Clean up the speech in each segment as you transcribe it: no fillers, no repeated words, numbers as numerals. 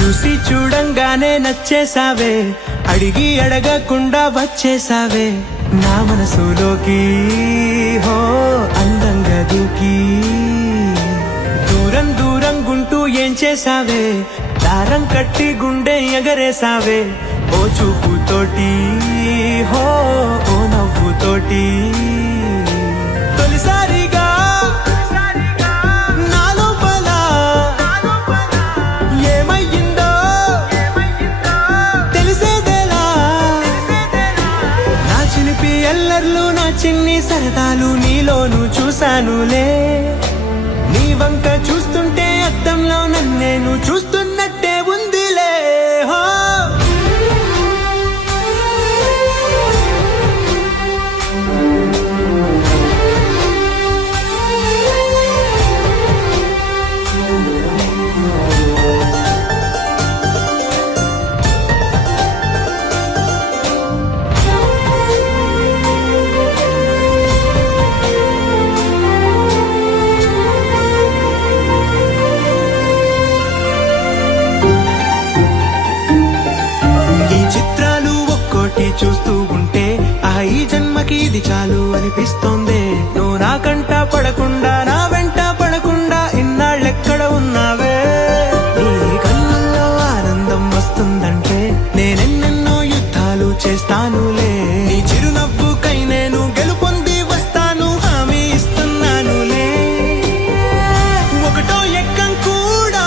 చూసి చూడంగానే నచ్చేసావే, అడిగి అడగకుండా వచ్చేసావే నా మనసులోకి. హో అందంగా దూకి దూరం దూరం గుంటూ ఏం చేసావే, దారం కట్టి గుండె ఎగరేసావే ఓ చూపుతోటి. హో ఓ నవ్వుతోటి తొలిసారిగా నా లోపల ఏమయ్యిందో తెలిసేదేలా. నా చిలిపి ఎల్లర్లు నా చిన్ని సరదాలు నీలోను చూశానులే. నీ వంక చూస్తుంటే అద్దంలో నన్నేను చూస్తున్నట్టే ఉందిలే. హో చూస్తూ ఉంటే ఈ జన్మకి ఇది చాలు అనిపిస్తోంది. నువ్వు నా కంట పడకుండా నా వెంట పడకుండా ఇన్నాళ్ళెక్కడ ఉన్నావే. నీ కళ్ళల్లో ఆనందం వస్తుందంటే నేనెన్నెన్నో యుద్ధాలు చేస్తానులే. నీ చిరునవ్వుకై నేను గెలుపొంది వస్తాను హామీ ఇస్తున్నానులే. ఒకటో ఎక్కం కూడా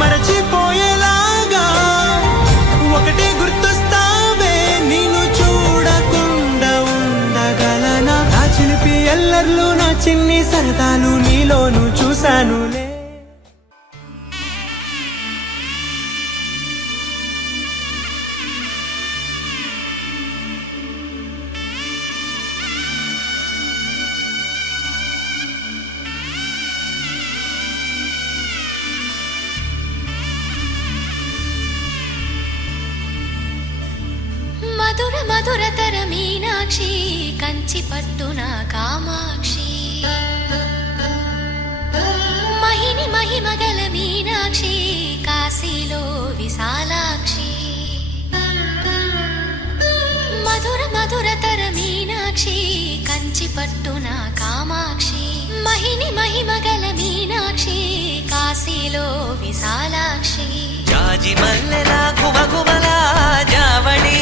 మరచిపోయేలాగా ఒకటే గుర్తొస్తా ఎల్లర్లు నా చిన్ని సరదాలు నీలోను చూశానులే. మధుర మధురతర మీనాక్షి కంచి పట్టున కామాక్షి, మహిని మహిమగల మీనాక్షి కాశీలో విశాలాక్షి. మధుర మధురతర మీనాక్షి కంచి పట్టున కామాక్షి, మహిని మహిమగల మీనాక్షి కాశీలో విశాలాక్షి. జాజి మల్లెలా గుమగుమలా జావళి,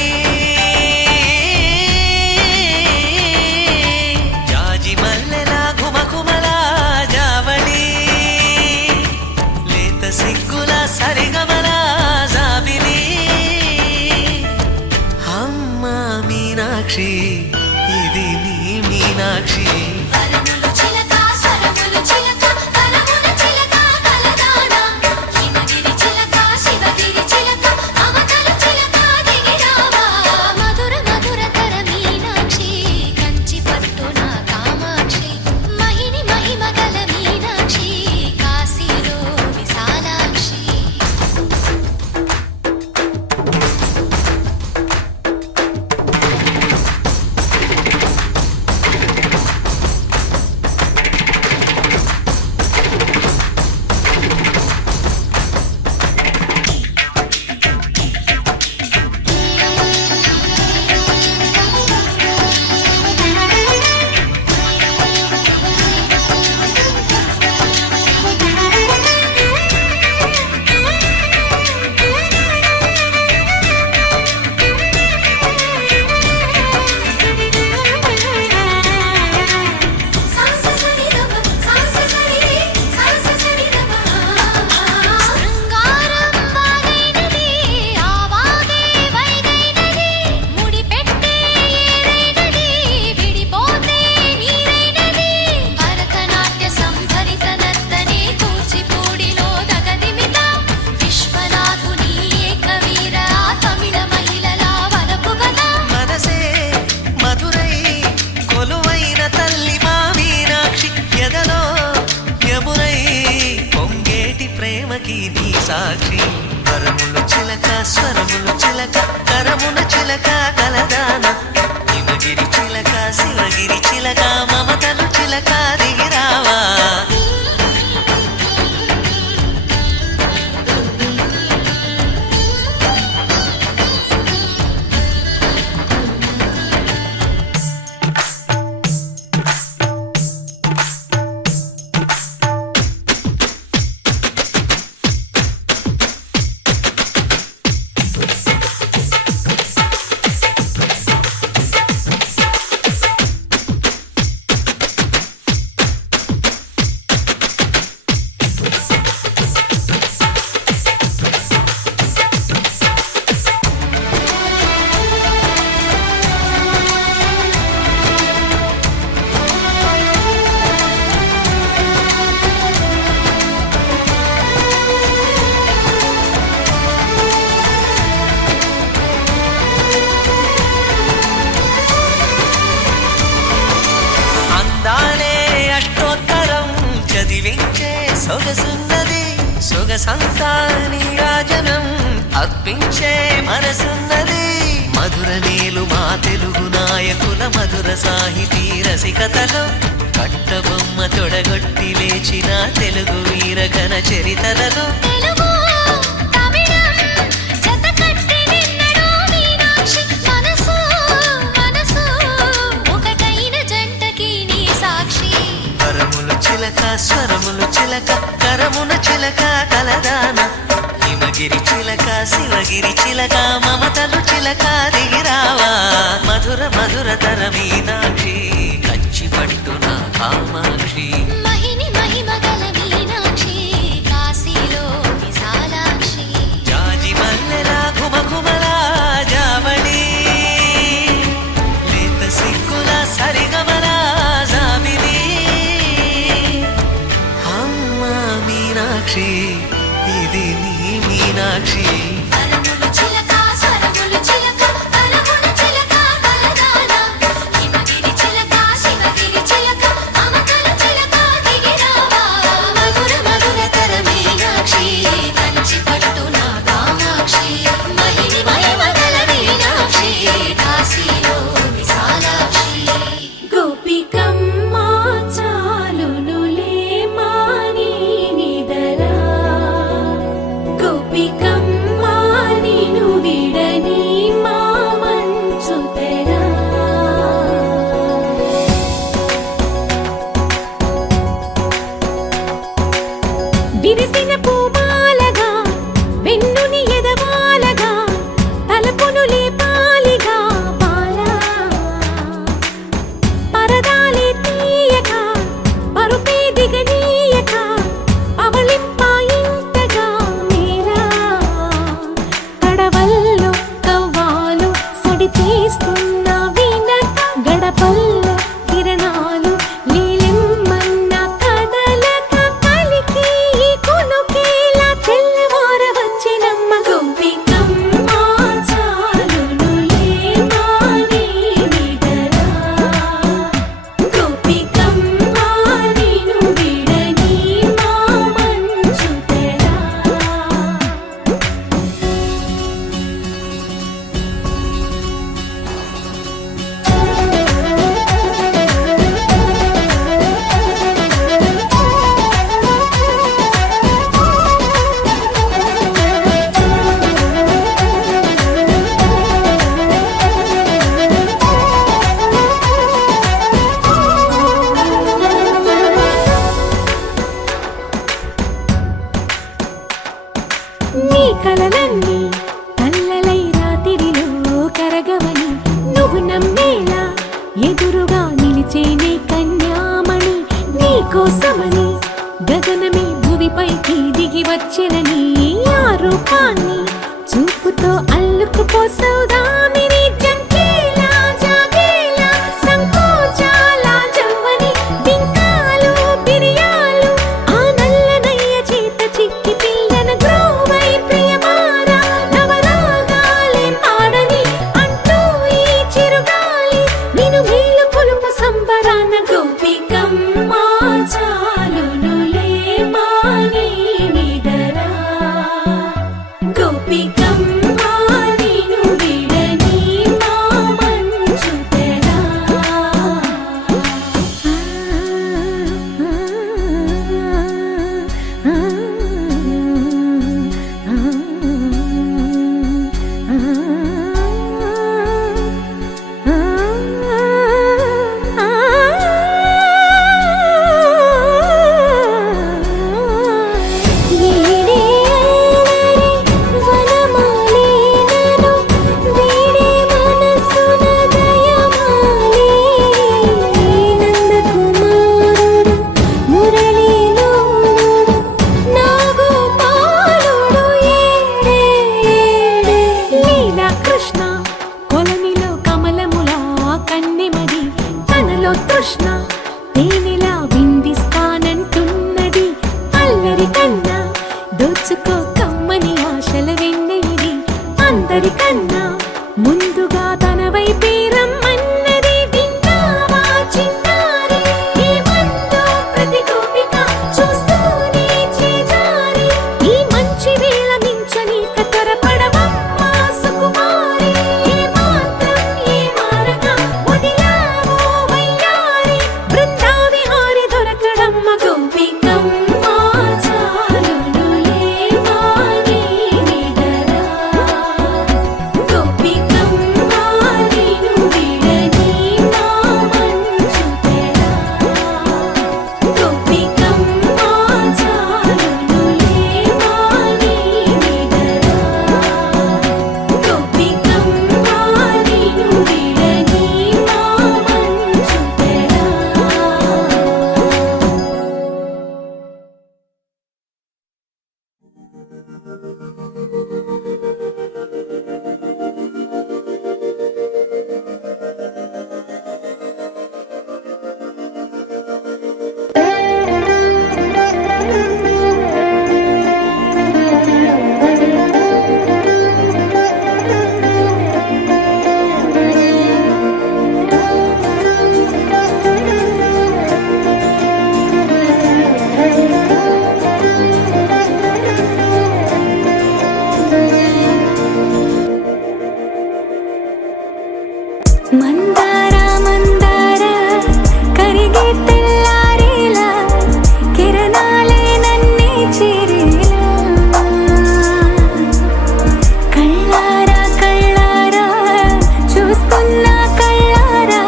జాజి మల్లెలా గుమగుమలా జావళి, లేత సిగ్గుల సరిగమల జాబిలి. అమ్మ మీనాక్షి ఇది నీ మీనాక్షి. సాక్షి వరములు చిలక స్వరములు చిలక కరమున చిలక కలదాన హిమగిరి చిలక శివగిరి చిలక మమతలు చిలక దిగిరావా సొగసున్నది సొగసంతా నీరాజనం అర్పించే మనసున్నది మధుర నేలు మా తెలుగు నాయకుల మధుర సాహితీ రసికతలో కట్టబొమ్మ తొడగొట్టి లేచిన తెలుగు వీర ఘన చరితలలో తెలుగు తమిళం జతకట్టి నిన్నడు మీనాక్షి మనసు మనసు ఒకటైన జంటకి నీ సాక్షి పరములు చిలక స్వరములు చిలక కరమున చిలక కలదాన హిమగిరి చిలక శివగిరి చిలక మమతలు చిలక దిగిరావా మధుర మధుర తర మీనాక్షి కంచి పట్టున కామాక్షి మహిని మహిమగల మీనాక్షి కాశీలో విశాలాక్షి జాజి మల్లెలా ఘుమఘుమలా జావళి లేత సిగ్గుల సరిగమలా జాబిలి అమ్మ మీనాక్షి ఇది నీ మీనాక్షి పరములు చిలక స్వరములు చిలక కరమున చిలక కలదాన హిమగిరి చిలక శివగిరి చిలక మమతలు చిలక దిగిరావా మధుర మధుర తర మీనాక్షి కంచి పట్టున కామాక్షి మహిని మహిమగల మీనాక్షి కాశీలో విశాలాక్షి గోపికమ్మ చాలునులే మాని నిదరా గోపికమ్మ నిను విడని మా మంచు తెరా విరిసిన పూమాలగా వెన్నుని ఎదవాలగా తలపును లేపాలిగా బాలా పరదాలే తీయక పరుపే దిగనీయక అవలింపాయింతగా మేరా కడవల్లో కవ్వాలు సడి తీస్తున్న వినక గడపల్లో కిరణాలు లీలెమ్మన్న కదలక కలికి ఈ కొనుకేలా తెల్లవార వచ్చినమ్మ గోపికమ్మ చాలునులే మాని నిదరా గోపికమ్మ నిను విడని మా మంచు తెరా నీ కలలన్నీ కల్లలై రాత్రిలో కరగవని నువ్వు నమ్మేలా ఎదురుగా నిలిచేనే కన్యామణి నీ కోసమని గగనమే భువిపైకి దిగి వచ్చినని ఆ రూపాన్ని చూపుతో అల్లుకుపోసౌదామిని జంకేలా జాగేలా సంకోచాల జవ్వని బింకాలు బిరియాలు ఆ నల్లనయ్య చేత చిక్కి పిల్లన గ్రోవై ప్రియమారా నవరాగాలే పాడని అంటూ ఈ చిరుగాలి నిను మేలు కొలుపు సంబరాన గోపికమ్మ చాలునులే మాని నిదరా గోపికమ్మ నిను విడని మా మంచు తెరా తృష్ణ తేనెలా విందిస్తానంటున్నది అల్లరికన్నా దోచుకో కమ్మని ఆశల వెన్నెయిది అందరికన్నా ముందుగా తన వైపే రమ్మన్నది విన్నావా చిన్నారి ఏమందో ప్రతి గోపిక చూస్తూనే మందార మందార కరిగే తెల్లారేలా కిరణాలే నన్నే చేరేలా కళ్ళారా కళ్ళారా చూస్తున్నా కళ్ళారా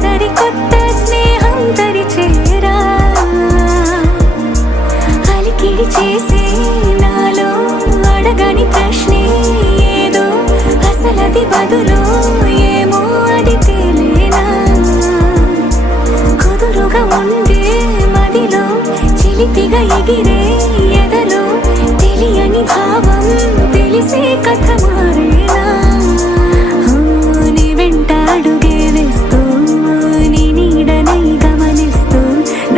సరికొత్త స్నేహం తరిచేరా అలికిడి చేసే నాలో అడగని ప్రశ్నే ఏదో అసలది బదులు ఏమో అది తేలేనా కుదురుగా ఉండే మదిలో చిలిపిగా ఎగిరే ఎదలో తెలియని భావం తెలిసే కథ మారేనా నీ వెంట అడుగే వేస్తూ నీ నీడనై గమనిస్తూ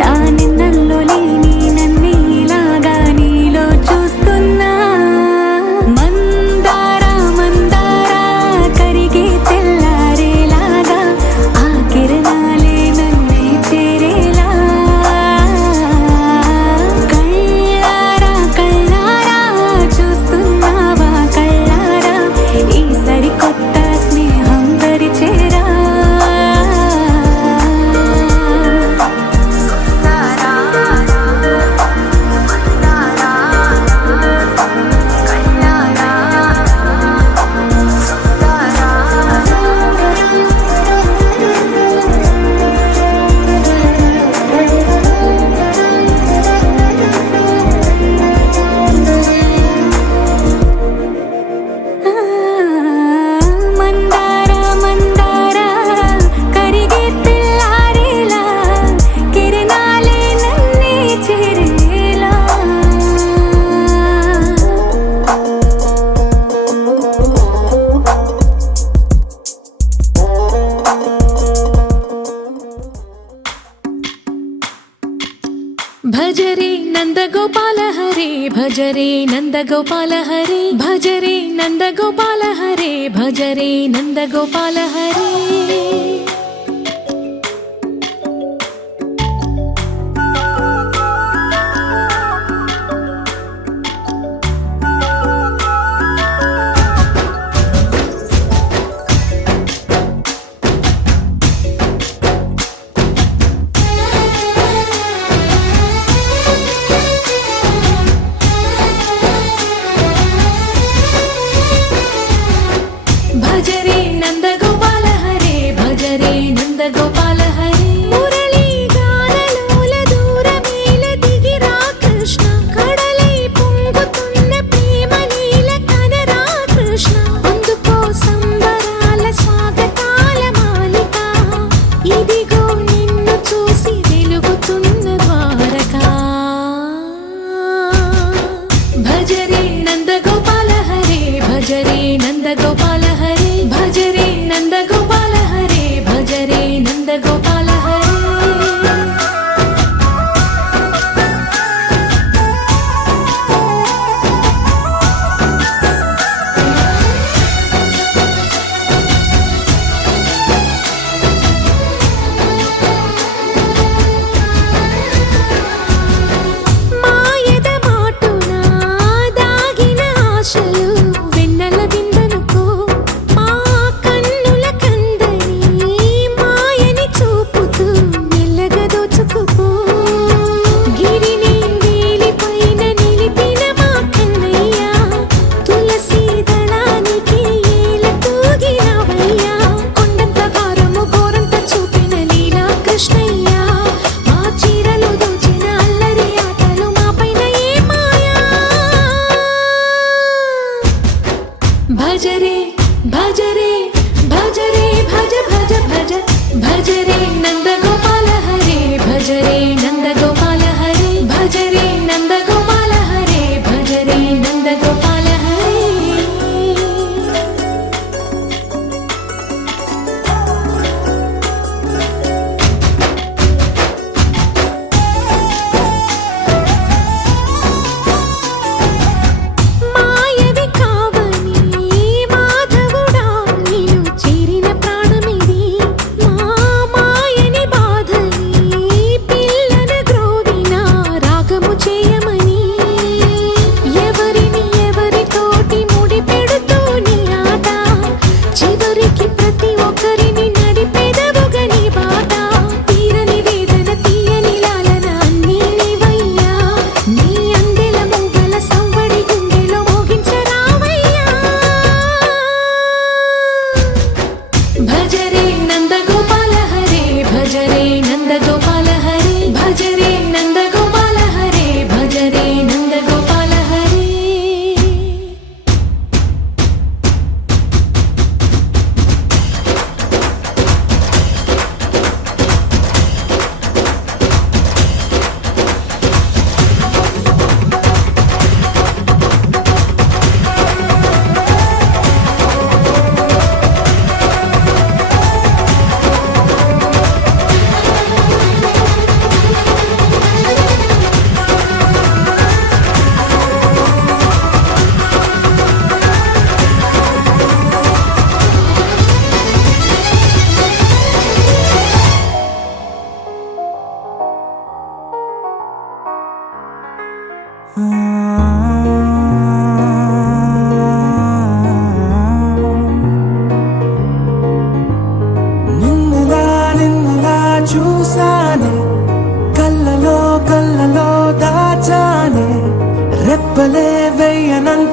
నా నిన్నల్లో లేని నన్నే ఇలాగా నీలో చూస్తున్నా మందార మందార కరిగే తెల్లారేలాగా ఆ కిరణాలే నన్నే చేరేలా కళ్ళారా కళ్ళారా చూస్తున్నావా కళ్ళారా ఈ సరికొత్త స్నేహం పరిచేరా మందార మందార కరిగే తెల్లారేలా కిరణాలే నన్నే చేరేలా భజరే నందగోపాల హరే భజరే నందగోపాల హరే భజరే నందగోపాల హరే భజరే నందగోపాల హరే భజరే నందగోపాల హరే భజరే నందగోపాల హరే మురళీ గానలోల దూరమేల దిగిరా కృష్ణ కడలై పొంగుతున్న ప్రేమ నీల కనరా కృష్ణ అందుకో సంబరాల స్వాగతాల మాలిక ఇదిగో నిన్ను చూసి వెలుగుతున్న ద్వారకా భజరే నందగోపాల హరే భజరే నందగోపాల హరే భజరే నందగోపాల హరే భజరే నందగోపాల హరే మాయద మాటున దాగిన ఆశలు వెన్నెల విందనుకో మా కన్నుల కందని మాయని చూపుతూ మెల్లగా దోచుకుపో గిరిని వేలిపైన నిలిపిన మా కన్నయ్య తులసి దళానికి ఏల తూగినవయ్యా కొండంత భారము గోరంత చూపిన లీలా కృష్ణయ్య మా చీరలు దోచిన అల్లరి ఆటలు మా పైన ఏ మాయా భజరే భజరే భజరే భజ భజ భజ భజరే నందగోపాల హరే భజరే నందగోపాల హరే భజరే నందగోపాల హరే భజరే నంద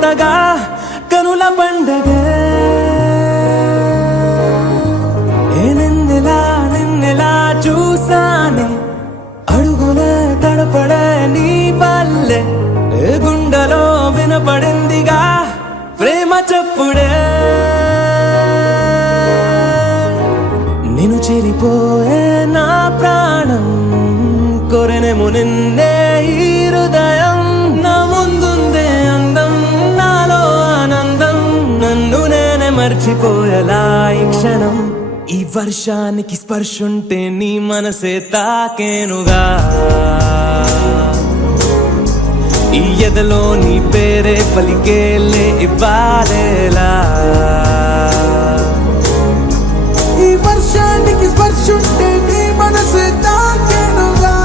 కొత్తగా కనుల పండగే నిన్నెలా చూసానే అడుగులే తడపడే నీ వల్లే గుండెలో వినపడిందిగా ప్రేమ చప్పుడే నిన్ను చెరిపోయే నా ప్రాణం కోరెనేమో నిన్నే ఈ హృదయం నా ముందుందే అందం నాలో ఆనందం నన్ను నేనే మర్చిపోయేలా ఈ క్షణం ఈ వర్షానికి స్పర్శుంటే నీ మనసే తాకేనుగా ఈ ఎదలో నీ పేరే పలికేలే ఇవ్వాలేలా ఈ వర్షానికి స్పర్శుంటే నీ మనసే తాకేనుగా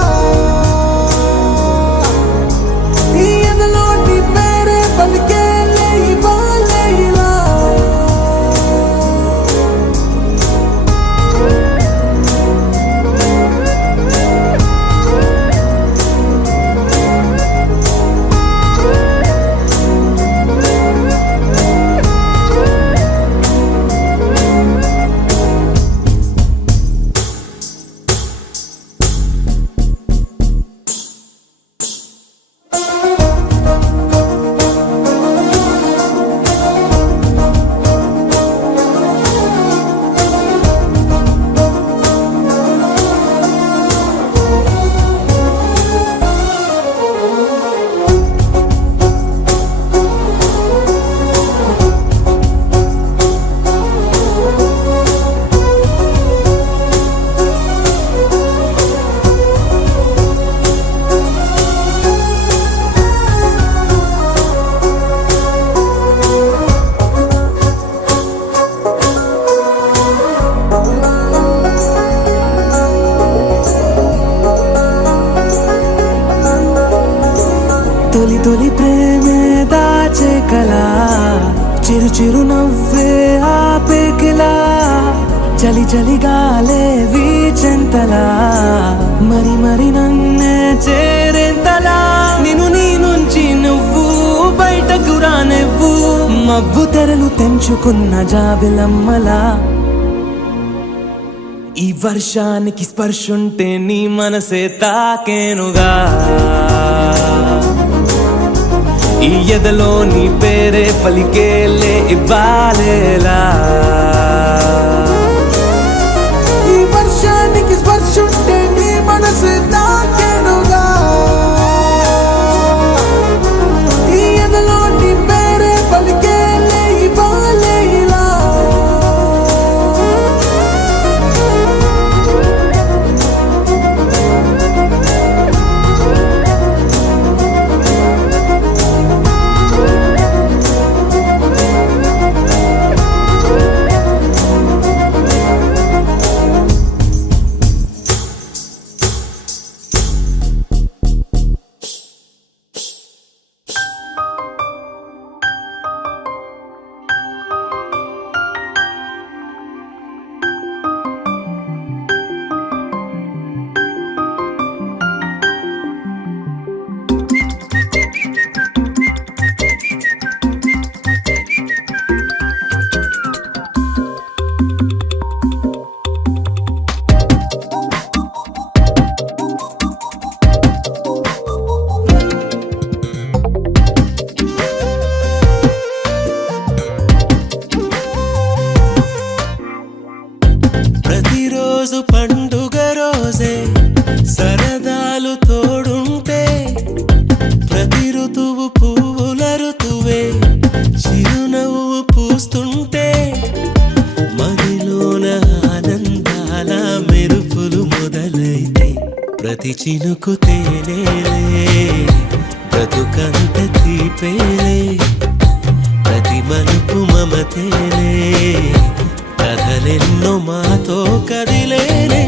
ఈ ఎదలో నీ పేరే పలికేలే ఇవ్వాలేలా తొలి తొలి ప్రేమే దాచే కలా చిరు చిరు నవ్వే ఆపే కిలా చలి చలి గాలే వీచెంతలా మరి మరి నన్నే చేరేంతలా నిన్ను నీ నుంచి నువ్వు బయటకు రానివ్వు మబ్బు తెరలు తెంచుకున్న జాబిలమ్మలా ఈ వర్షానికి స్పర్శుంటే నీ మనసే తాకేనుగా ఈ ఎదలో నీ పేరే పలికేలే ఇవ్వాలేలా ఈ వర్షానికి స్పర్శుంటే నీ మనసు తాకేనుగా ఈ ఎదలో నీ పేరే పలికేలే ఇవ్వాలేలా ప్రతిరోజు పండుగ రోజే సరదాలు తోడుంటే ప్రతి ఋతువు పువ్వుల ఋతువే చిరునవ్వు పూస్తుంటే మదిలోన ఆనందాల మెరుపులు మొదలైతే ప్రతి చినుకు తేనేలే బ్రతుకంత తీపేలే ప్రతి మలుపు మమతేలే కథలెన్నో మాతో కదిలేనే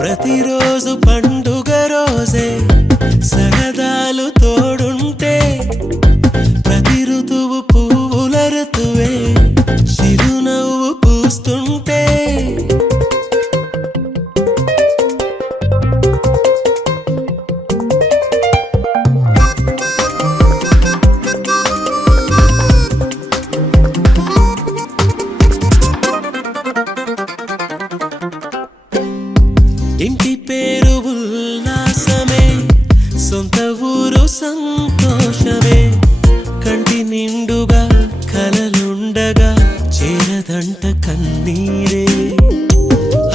ప్రతిరోజు పండుగ రోజే సరదాలు తోడుంటే ప్రతి ఋతువు పువ్వుల ఋతువే చిరునవ్వు పూస్తుంటే కంట కన్నీరే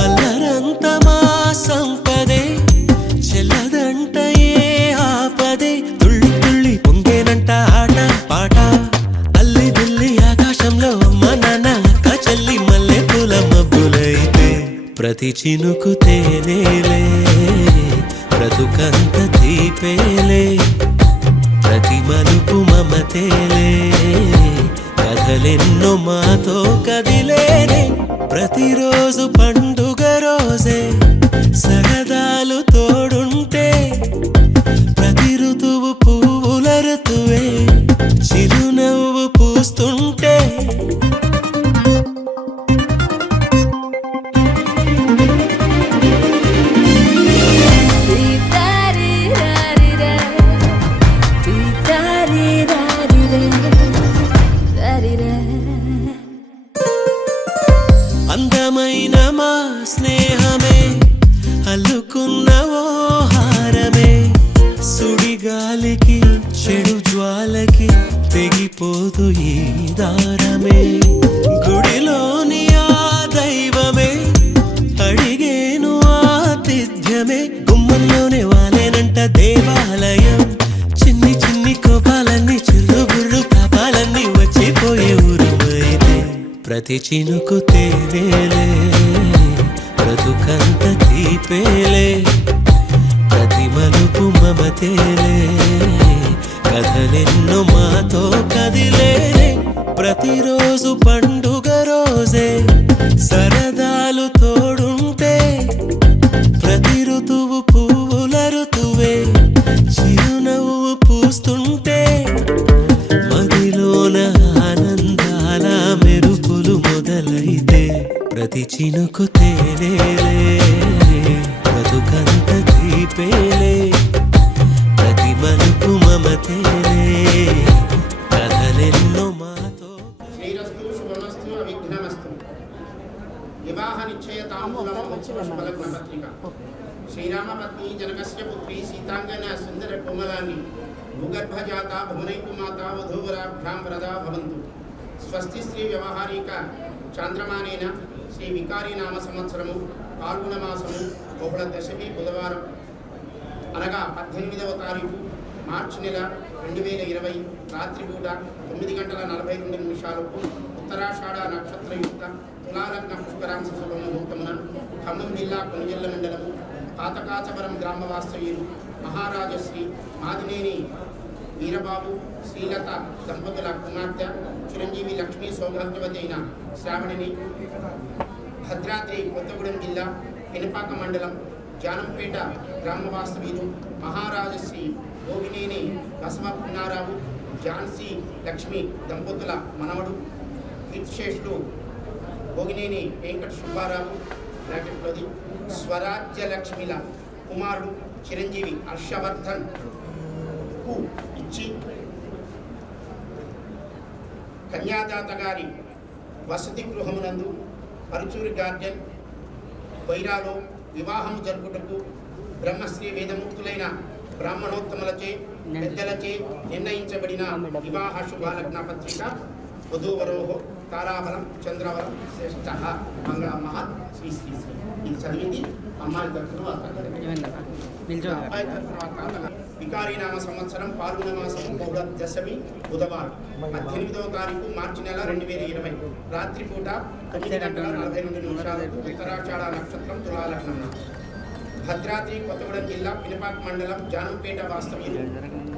అల్లరంత మా సంపదే చెల్లదంట ఏ ఆపదే తుళ్ళి తుళ్ళి పొంగేనంట ఆట పాట అల్లి బిల్లి ఆకాశంలో అమ్మ నాన్న అక్క చెల్లి మల్లె పూల మబ్బులైతే ప్రతి చినుకు తేనేలే బ్రతుకంత తీపేలే ప్రతి మలుపు మమతేలే కథలెన్నో మాతో కదిలేనే ప్రతిరోజు పండుగ రోజే సరదాలు తోడుంటే ప్రతి ఋతువు పువ్వుల ఋతువే చిరునవ్వు పూస్తుంటే అందమైన మా స్నేహమే అల్లుకున్న ఓ హారమే సుడిగాలికి చెడు జ్వాలకి తెగిపోదు ఈ దారమే గుడిలోని ఆ దైవమే అడిగేను ఆతిథ్యమే గుమ్మంలోనే వాలేనంట దేవాలయం చిన్ని చిన్ని కోపాలన్నీ చిల్లుబుర్రు పాపాలన్నీ వచ్చిపోయే ఊరుమైతే ప్రతి చినుకు తేవేలే బ్రతుకంత తీపేలే ప్రతి మలుపు మమతేలే కథలెన్నో మాతో కదిలేనే ప్రతిరోజు పండుగ రోజే సరదాలు తోడుంటే ప్రతి ఋతువు పువ్వుల ఋతువే చిరునవ్వు పూస్తుంటే మదిలోన ఆనందాల మెరుపులు మొదలైతే ప్రతి చినుకు తేనేలే బ్రతుకంత తీపేలే ప్రతి మలుపు మమతేలే కథలెన్నో మాతో శ్రీరస్తు శుభమస్తు అవిఘ్నమస్తు వివాహ నిశ్చయతాంబూలం శుభలగ్న పత్రిక శ్రీరామపత్ని జనకస్య పుత్రి సీతాంగన సుందర కోమలాన్ని భూగర్భజాత భువనైకుమాత వధూవరాభ్యాం వరదా భవంతు స్వస్తి శ్రీ వ్యవహారిక చాంద్రమానేన శ్రీ వికారి నామ సంవత్సరము పాల్గొన మాసము బహుళ దశమి బుధవారం అనగా 18వ తారీఖు మార్చి నెల 2020 రాత్రిపూట 9:42 ఉత్తరాషాఢ నక్షత్రయుక్త తులాలగ్న పుష్కరాంశ శుభముహూర్తమున ఖమ్మం జిల్లా కొనుజెల్ల మండలము పాతకాచవరం గ్రామ వాస్తవ్యులు మహారాజశ్రీ మాదినేని వీరబాబు శ్రీలత దంపతుల కుమార్తె చిరంజీవి లక్ష్మీ సౌభాగ్యవతి అయిన శ్రావణిని భద్రాద్రి కొత్తగూడెం జిల్లా పెనుపాక మండలం జానంపేట గ్రామ వాస్తవ్యులు మహారాజశ్రీ భోగినేని బసవపున్నారావు ఝాన్సీ లక్ష్మి దంపతుల మనవడు కీర్తిశేషుడు భోగినేని వెంకట సుబ్బారావు బ్రాకెట్లోది స్వరాజ్య లక్ష్మిల కుమారుడు చిరంజీవి హర్షవర్ధన్ కు ఇచ్చి కన్యాదాత గారి వసతి గృహమునందు పరుచూరి గార్డెన్ వైరాలో వివాహము జరుపుటకు బ్రహ్మశ్రీ వేదముక్తులైన బ్రాహ్మణోత్తములచే పెద్దలచే నిర్ణయించబడిన వివాహ శుభాలగ్న పత్రిక వధూవరోహ తారాబలం చంద్రబలం శ్రేష్ఠ మంగళ మహత్ శ్రీ శ్రీ శ్రీ ఇది చదివింది అమ్మాయి తరఫున అబ్బాయి తరఫున వికారీ నామ సంవత్సరం పాల్గొన మాసము బహుళ దశమి బుధవారం 18వ తారీఖు మార్చి నెల 2020 రాత్రిపూట 9:42 ఉత్తరాషాఢ నక్షత్రం తులాలగ్నం భద్రాద్రి కొత్తగూడెం జిల్లా పినపాక మండలం జానంపేట వాస్తవ్యులు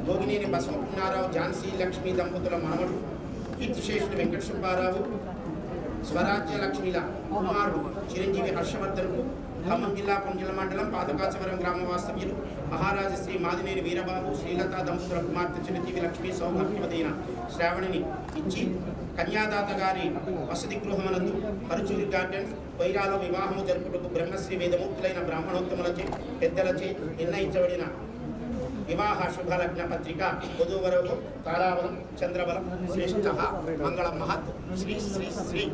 భోగినేని బసవపున్నారావు ఝాన్సీ లక్ష్మీ దంపతుల మనవడు కీర్తిశేషుడు వెంకట సుబ్బారావు స్వరాజ్య లక్ష్మిల కుమారుడు చిరంజీవి హర్షవర్ధన్కు ఖమ్మం జిల్లా కొంజల మండలం పాతకాచవరం గ్రామ వాస్తవ్యులు మహారాజశ్రీ మాదినేని వీరబాబు శ్రీలత దంపతుల కుమార్తె చిరంజీవి లక్ష్మీ సౌభాగ్యవతైన శ్రావణిని ఇచ్చి కన్యాదాత గారి వసతి గృహమునందు పరుచూరి గార్డెన్ వైరాలో వివాహము జరుపుటకు బ్రహ్మశ్రీ వేదముక్తులైన బ్రాహ్మణోత్తములచే పెద్దలచే నిర్ణయించబడిన వివాహ శుభలగ్న పత్రిక వధూవరవు తారాబలం చంద్రబలం శ్రేష్ఠ మంగళ మహత్ శ్రీ శ్రీ శ్రీ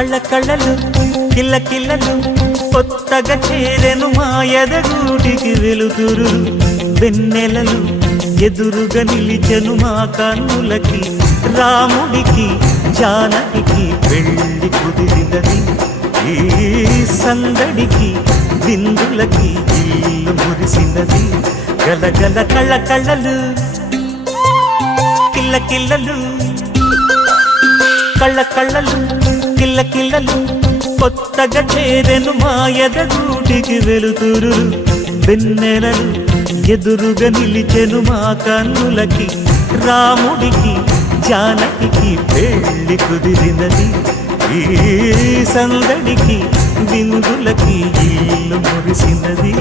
కళ్ళ కళ్ళలు కిల్ల కిల్లలు కొత్తగా చేరెను మా ఎదగూటికి వెలుతురు వెన్నెలలు ఎదురుగా నిలిచెను మా కన్నులకి రాముడికి జానకి పెళ్లి కుదిరినది ఈ సందడికి విందులకి ఇల్లు మురిసినది గలగల కళ్ళ కళ్ళలు కిల్ల కిల్లలు కళ్ళ కళ్ళలు కిల్ల కిల్లలు కొత్తగా చేరెను మా ఎదగూటికి వెలుతురు వెన్నెలలు ఎదురుగా నిలిచెను మా కన్నులకి రాముడికి జానకి పెళ్లి కుదిరినది ఈ సందడికి విందులకి ఇల్లు మురిసినది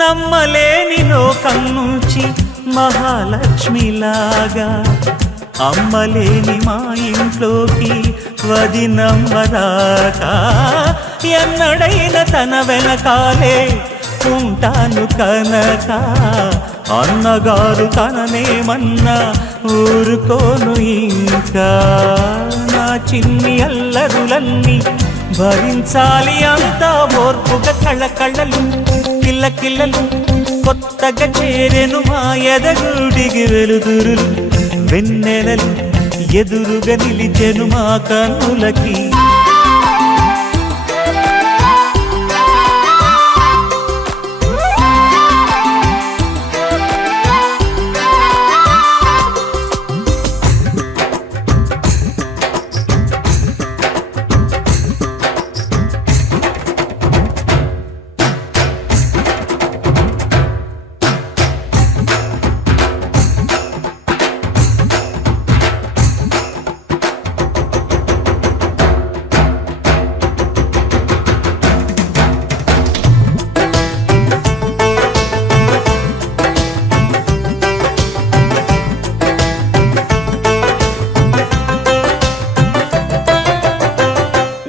నమ్మలేని లోకం నుంచి మహాలక్ష్మిలాగా అమ్మలేని మా ఇంట్లోకి వదినమ్మరాక ఎన్నడైన తన వెనకాలే ఉంటాను కనక అన్నగారు తననేమన్నా ఊరుకోను ఇంకా నా చిన్ని అల్లరులన్నీ భరించాలి అంతా ఓర్పుగా కళ్ళ కళ్ళలు కిల్ల కిల్లలు కొత్తగా చేరెను మా ఎదగూడికి వెలుతురులు వెన్నెలలు ఎదురుగా నిలిచెను మా కన్నులకి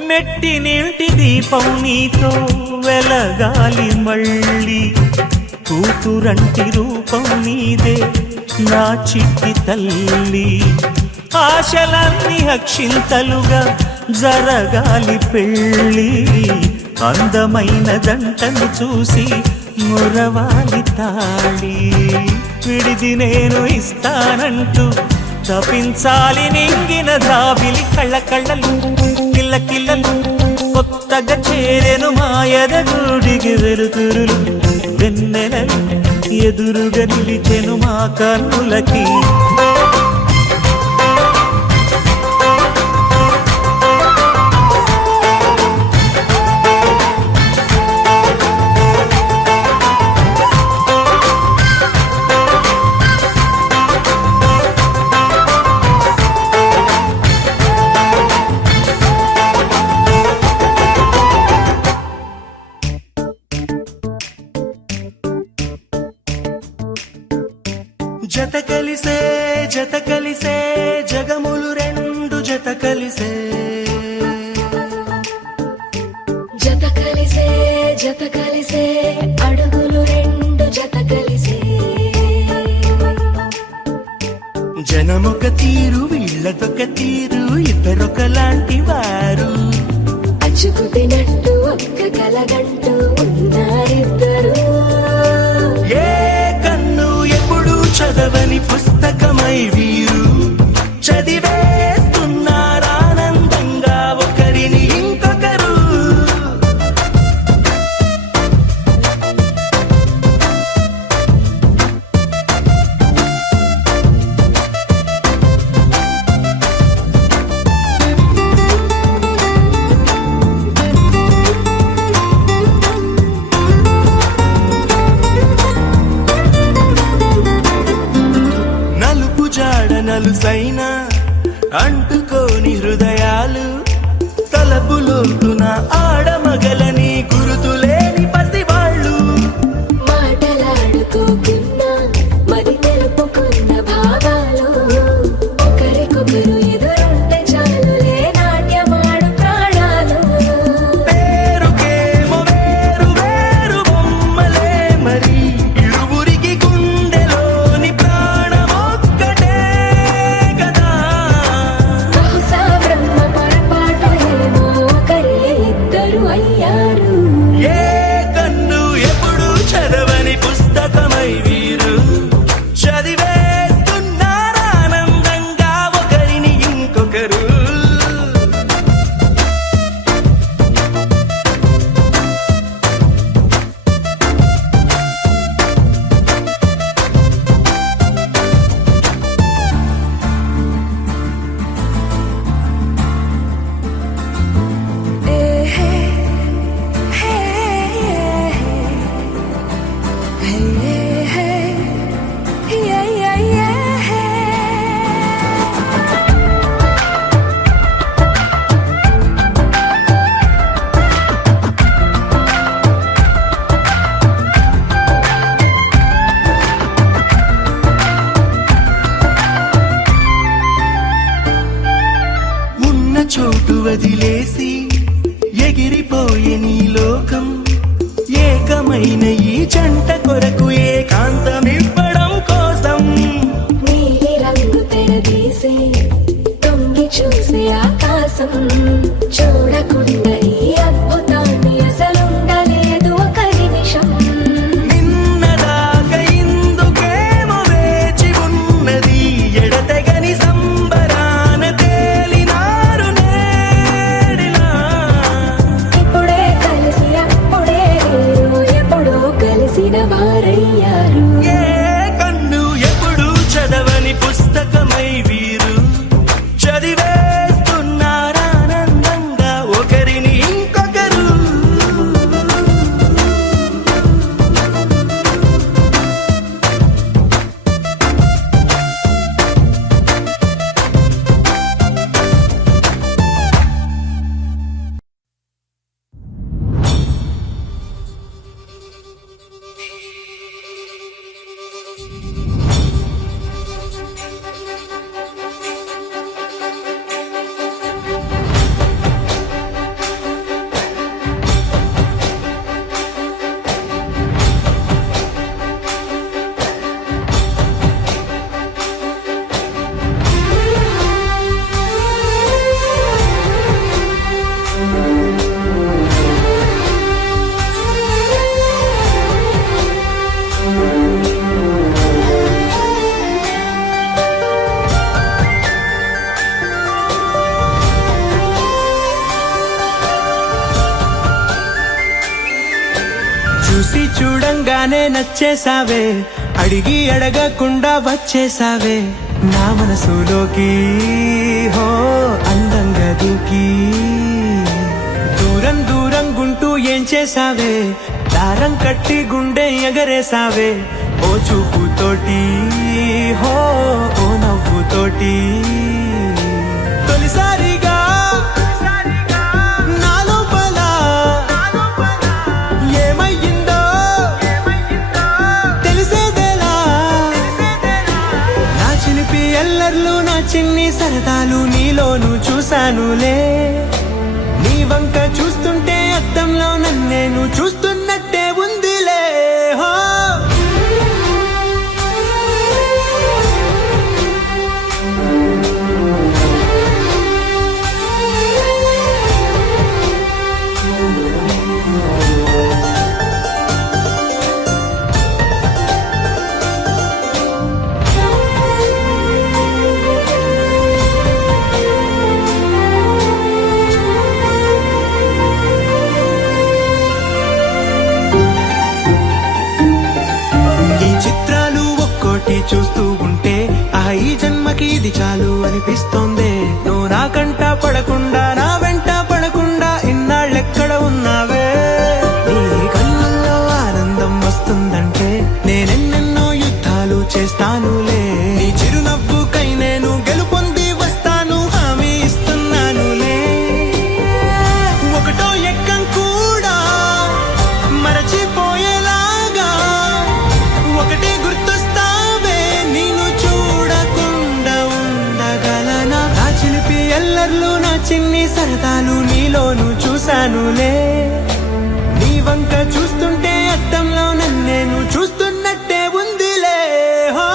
మెట్టి నీటి దీపం నీతో వెలగాలి మళ్ళీ కూతురంటి రూపం నీదే నా చిట్టి తల్లి ఆశలన్నీ అక్షింతలుగా జరగాలి పెళ్ళి అందమైన దంటను చూసి మురవాలి తాళి విడిది నేను ఇస్తానంటూ తపించాలి నింగిన దావిలి కళ్ళ కళ్ళలు కిల్ల కిల్లలు కొత్తగా చేరెను మా ఎదగూడికి వెలుతురులు వెన్నెలలు ఎదురుగా నిలిచెను మా కన్నులకి జత కలిసే జగములు రెండు జత కలిసే జత కలిసే అడుగులు రెండు జత కలిసే జనమొక తీరు వీళ్ళదొక తీరు ఇద్దరొకలాంటి వారు అచ్చుకు తినట్టు ఒక్క కలగంటూ ఉన్నారిద్దరు ఏ కన్ను ఎప్పుడు చదవని పుస్తకమై వీరు చదివేస్తున్నారానందంగా ఒకరిని ఇంకొకరు నలుసైన అంటుకోని హృదయాలు తలపులోతున ఆడమగలని గురుతులేని పసివాళ్ళు మాటలాడుకోకున్నా మరి తెలుపుకున్న భావాలు ఒకరికొకరు ఎదురుంటే చాలులే నాట్యమాడు ప్రాణాలు పేరుకేమో వేరు వేరు బొమ్మలే మరి ఇరువురికి గుండెలోని ప్రాణమొక్కటే కదా బహుశా బ్రహ్మ పొరపాటు ఏమో ఒకరే ఇద్దరు అయ్యారు ఏ కన్ను ఎప్పుడు చదవని పుస్తకమై వీరు చదివేస్తున్నారానందంగా ఒకరిని ఇంకొకరు ఉన్న చోటు వదిలేసి ఎగిరిపోయే నీ లోకం ఏకమైన ఈ జంట కొరకు ఏకాంతమివ్వడం కోసం నీలి రంగు తెరదీసే తొంగి చూసే ఆకాశం చూడకుండా ఈ అద్భుతాన్ని అసలుండలేదు ఒక నిమిషం నిన్నదాకా ఇందుకేమో వేచి ఉన్నది ఎడతెగని సంబరాన తేలినారు నేడిలా ఇప్పుడే కలిసి అప్పుడే వీరు ఎప్పుడో కలిసిన వారయ్యారు ఏ కన్ను ఎప్పుడు చదవని పుస్తకమై వీరు చదివేస్తున్నారానందంగా ఒకరిని ఇంకొకరు చూసి చూడంగానే నచ్చేసావే అడిగి అడగకుండా వచ్చేసావే నా మనసులోకి హో అందంగా దూకి దూరం దూరం గుంటూ ఏం చేసావే దారం కట్టి గుండె ఎగరేసావే ఓ చూపుతోటి హో ఓ నవ్వుతోటి తొలిసారిగా నా లోపల ఏమయ్యిందో తెలిసేదేలా నా చిలిపి ఎల్లర్లు నా చిన్ని సరదాలు నీలోను చూశానులే నీ వంక చూస్తుంటే అద్దంలో నన్నేను చూస్తున్నట్టే ఉందిలే హో చూస్తూ ఉంటే ఈ జన్మకి ఇది చాలు అనిపిస్తోంది నువ్వు నా కంట పడకుండా నా వెంట పడకుండా ఇన్నాళ్ళెక్కడ ఉన్నావే నీ కళ్ళల్లో ఆనందం వస్తుందంటే నేనెన్నెన్నో యుద్ధాలు చేస్తానులే నీ చిరునవ్వుకై నేను సరదాలు నీలోను చూశానులే. నీ వంక చూస్తుంటే అద్దంలో నన్నేను చూస్తున్నట్టే ఉందిలే. హో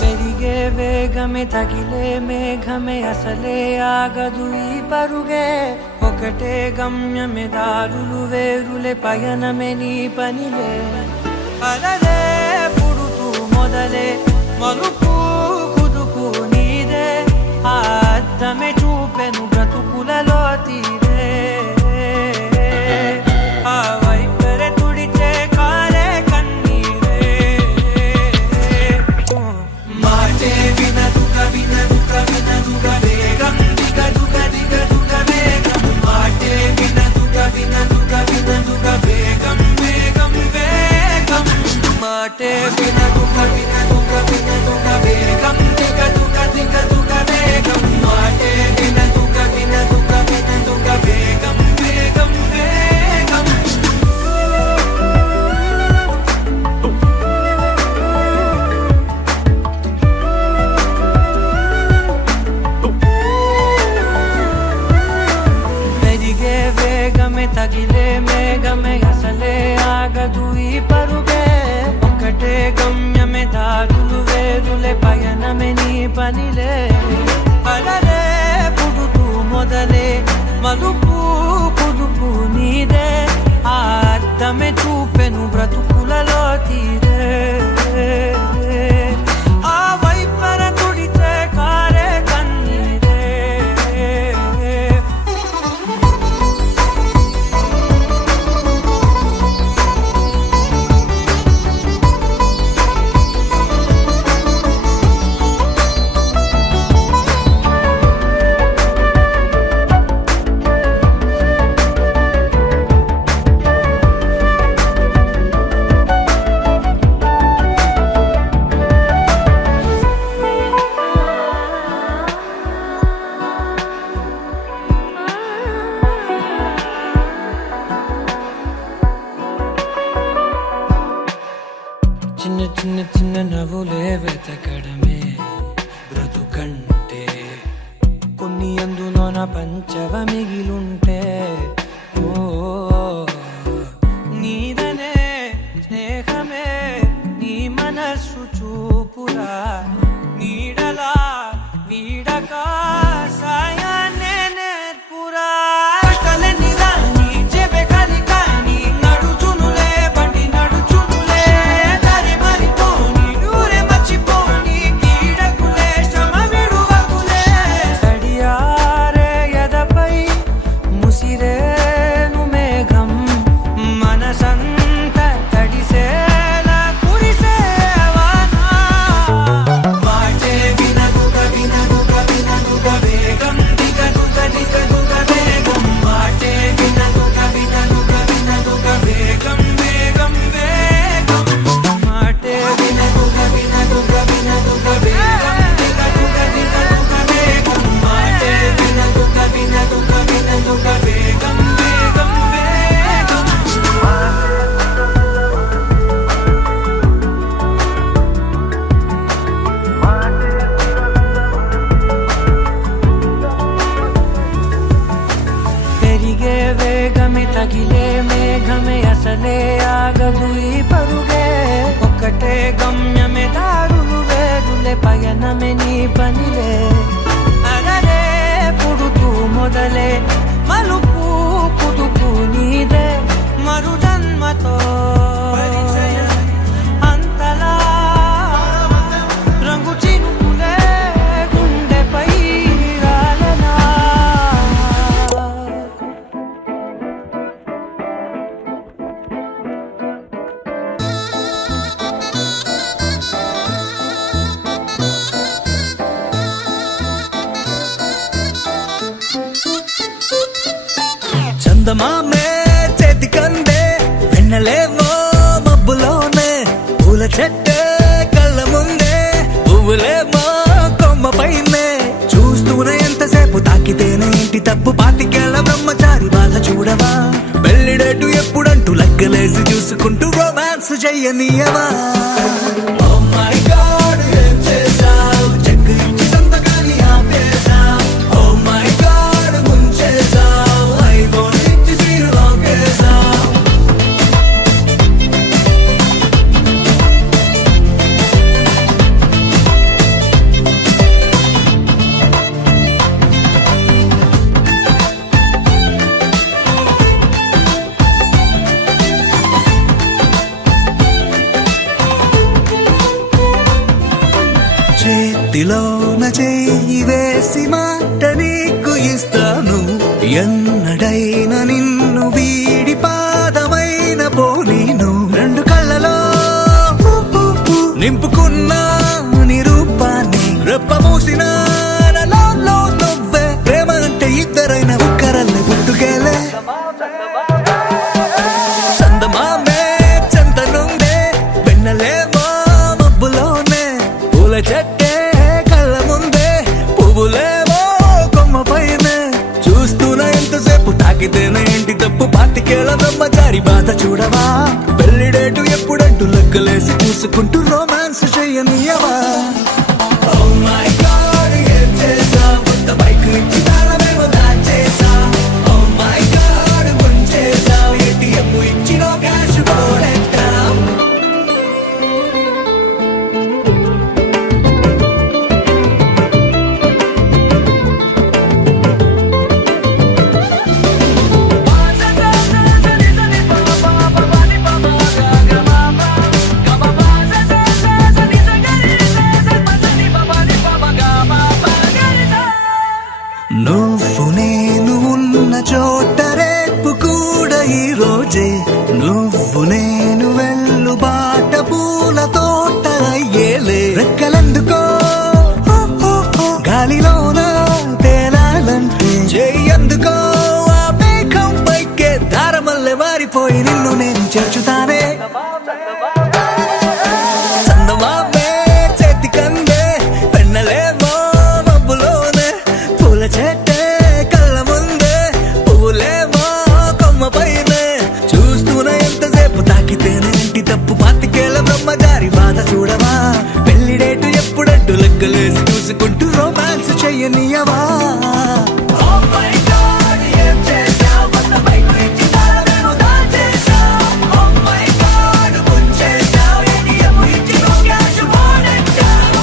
పెరిగే వేగమే తగిలే మేఘమే అసలే ఆగదు ఈ పరుగే. ఒకటే గమ్యమే దారులు వేరులే పయనమే నీ పనిలే. అలలే పుడుతూ మొదలే మలుపు కుదుపు నీదే. ఆ అద్దమే చూపెను బ్రతుకులలో తీరే. ఆ వైపరే తుడిచే కారే కన్నీరే. మాటే వినదుక వినదుక వినదుక వేగం దిగదుక దిగదుక వేగం. మాటే వినదుక వినదుక వినదుక వేగం వేగం వేగం. మాటే వినదుక వినదుక వినదుక వేగం దిగదుక దిగదుక వేగం. మాటే వినదుక వినదుక వినదుక వేగం వేగం వేగం. పెరిగే వేగమే తగిలే మేఘమే అసలే ఆగదు ఈ పరుగే. ఒకటే గమ్యమే దారులు వేరులే పయనమే నీ పనిలే. అలలే పుడుతూ మొదలే మలుపు కుదుపు నీదే. ఆ అద్దమే చూపెను బ్రతుకులలో తీరే. ఆ వైపర తుడిచే కారే కన్నీరే. చిన్న చిన్న చిన్న నవ్వులే వెతకడమే బ్రతుకంటే. కొన్ని అందులోన పంచవ మిగిలుంటే. ఓ నీదనే స్నేహమే నీ మనస్సు చూపురా. నీడలా వీడక సాయాన్నే నేర్పురా. కష్టలెన్ని రాని చెబె కలికాని నడుచునులే బండి నడుచునులే. దారి మరిపోని ఊరే మర్చిపోని కీడకులే శ్రమ విడువకులే. తడియారే ఎదపై ముసిరేను మేఘం. మనసంత తడిసేలా కురిసేవానా. మాటే వినదుక వినదుక వినదుక వేగం దిగదుక దిగదుక వేగం. మాటే వినదుక వినదుక వినదుక వేగం వేగం వేగం. మాటే వినదుక వినదుక వినదుక వేగం దిగదుక దిగదుక వేగం. మాటే వినదుక వినదుక వినదుక వేగం వేగం వేగం. పెరిగే వేగమే తగిలే మేఘమే అసలే ఆగదు ఈ పరుగే. ఒకటే గమ్యమే దారులు వేరులే పయనమే నీ పనిలే. అలలే పుడుతూ మొదలే మలుపు కుదుపు నీదే. మరు జన్మతో అంతలా రంగు చినుకు చందమామే చేతికందే వెన్నలేమో మబ్బులోనే పూల చెట్టే కళ్ళ ముందే పువ్వులేమో కొమ్మ పైనే చూస్తూనే ఎంతసేపు తాకితేనే ఇంటి తప్పు పాతికేళ్ల బ్రహ్మచారి బాధ చూడవా పెళ్లిడేటు ఎప్పుడంటూ లెక్కలేసి చూసుకుంటూ రొమాన్స్ చెయ్యనీయవా Oh my God, ఏం చేశావ్? చెక్ ఇచ్చి సంతకాన్ని ఆపేశావ్. Oh my God, ముంచేశావ్. iPhone ఇచ్చి సీను లాగేశావ్. చేతిలోన చేయి వేసి మాట నీకు ఇస్తాను ఎన్నడైనా నిన్ను వీడి పాదమైన పోనీను రెండు కళ్ళలో నింపుకున్న నీ రూపాన్ని రెప్ప మూసిన నాలో నువ్వే ప్రేమ అంటే ఇద్దరైన ఒక్కరల్లే పుట్టుకెళ్ళే చందమామే చెంతనుందే వెన్నలేమో మబ్బులోనే పూల చెట్టే కళ్ళ ముందే పువ్వులేమో కొమ్మ పైనే చూస్తూనే ఎంతసేపు తాకితేనే ఏంటి తప్పు పాతికేళ్ల బ్రహ్మచారి బాధ చూడవా పెళ్లిడేటు ఎప్పుడంటూ లెక్కలేసి చూసుకుంటూ రొమాన్స్ చెయ్యనీయవా Oh my God, ఏం చేశావ్? కొత్త బైక్ ఇచ్చి తాళమేమో దాచేశావ్. Oh my God, ముంచేశావ్. ATM ఇచ్చి నో క్యాష్ పోగొట్టావ్. నువ్వు నేను ఉన్న చోట రేపు కూడా ఈ రోజే నువ్వు నేను వెళ్ళు బాట పూల తోట అయ్యేలే రెక్కలందుకో గాలిలోన తేలాలంటే చెయ్యందుకో ఆ మేఘం పైకే దారమల్లె మారిపోయి నిన్ను నేను చేర్చుతానే చందమామే చేతికందే వెన్నలేమో మబ్బులోనే పూల చెట్టే కళ్ళ ముందే పువ్వులేమో కొమ్మ పైనే చూస్తూనే ఎంతసేపు తాకితేనే ఇంటి తప్పు పాతికేళ్ల బ్రహ్మచారి బాధ చూడవా పెళ్లిడేటు ఎప్పుడంటూ లెక్కలేసి చూసుకుంటూ రొమాన్స్ చెయ్యనీయవా Oh my God, ఏం చేశావ్? కొత్త బైక్ ఇచ్చి తాళమేమో దాచేశావ్. Oh my God, ముంచేశావ్. ATM ఇచ్చి నో క్యాష్ పోగొట్టావ్.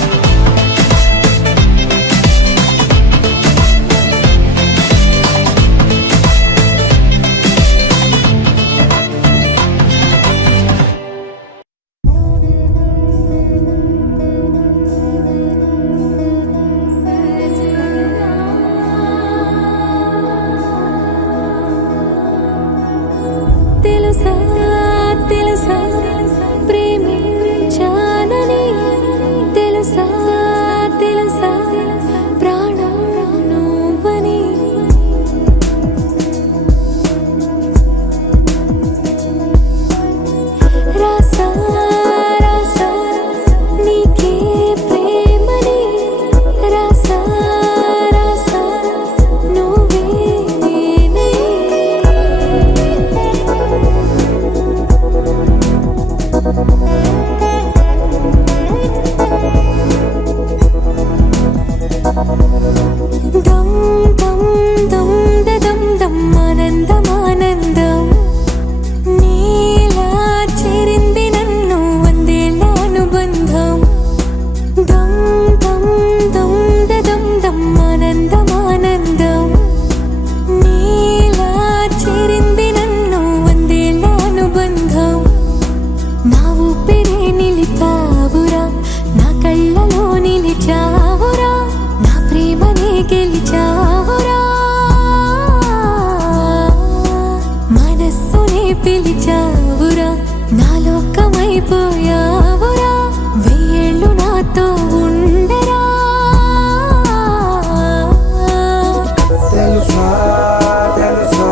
తెలుసా తెలుసా ప్రేమించానని తెలుసా తెలుసా ప్రాణం నువ్వని రాసా రాసా నీకే ప్రేమని రాసా రాసా నువ్వే నేనై దం దం దం దం దం ఆనందం ఆనందం నీలా చేరింది నన్ను వందేళ్ళ అనుబంధం దం దం దం దం దం ఆనందం ఆనందం నీలా చేరింది నన్ను వందేళ్ళ అనుబంధం నా ఊపిరే నిలిపావురా నా కళ్ళలో నిలిచావురా నా ప్రేమనే గెలిచావురా మనస్సునే పిలిచావురా నా లోకమైపోయావురా వెయ్యేళ్ళు నాతో ఉండరా తెలుసా తెలుసా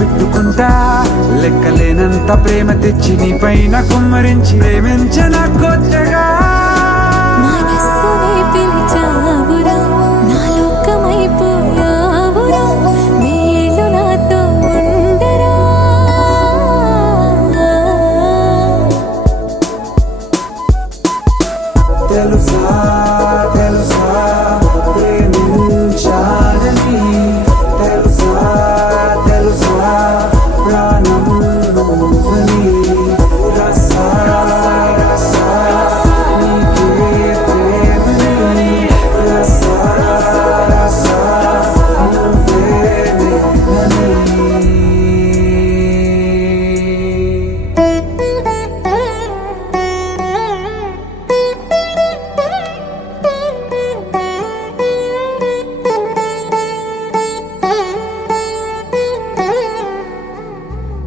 పెట్టుకుంటా లెక్కలేనంత ప్రేమ తెచ్చి నీ పైన కుమ్మరించి ప్రేమించిన కొత్తగా మనస్సునే పిలిచావురా నా లోకమైపోయావురా నీళ్ళు నాతో ఉండరా తెలుసా తెలుసా ప్రేమించాలని తెలుసా తెలుసా ప్రాణం నువ్వని రసా రసా నీకే ప్రేమని రసా రసా నువ్వే నేనని